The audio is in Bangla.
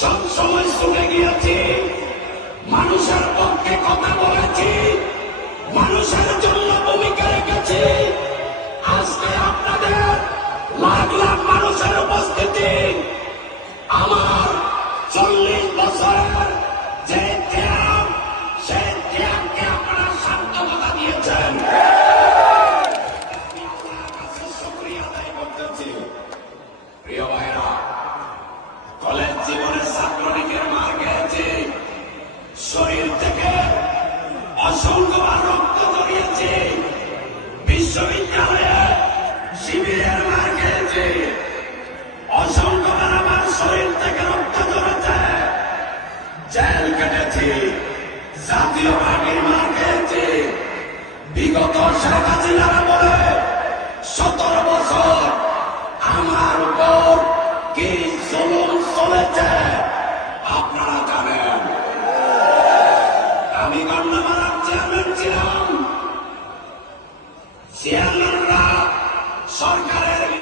সব সময় শুনে গিয়েছি, মানুষের পক্ষে কথা বলেছি, মানুষের জন্য ভূমিকা রেখেছি। আজকে আপনাদের লাখ লাখ মানুষের উপস্থিতি আমার 40 বছরের যে ত্যাগ, সেই ত্যাগকে আপনারা সার্থকতা দিয়েছেন। আমি আপনার কাছে শুকরিয়া আদায় করতেছি। প্রিয় ভাইরা, কলেজ জীবনের ছাত্রলীগের মার খেয়েছি, শরীর থেকে অসংখ্যবার রক্ত ঝরিয়েছি, বিশ্ববিদ্যালয়ে শিবিরের মার খেয়েছি, অসংখ্যবার আমার শরীর থেকে রক্ত ঝরেছে, জেল কেটেছি, জাতীয় পার্টির মার খেয়েছি। বিগত শেখ হাসিনার বলে 17 বছর আমার উপর কি জুলুম চলেছে আপনারা জানেন। আমি গণ্যমান্য চেয়ারম্যান ছিলাম, চেয়ারম্যানরা সরকারের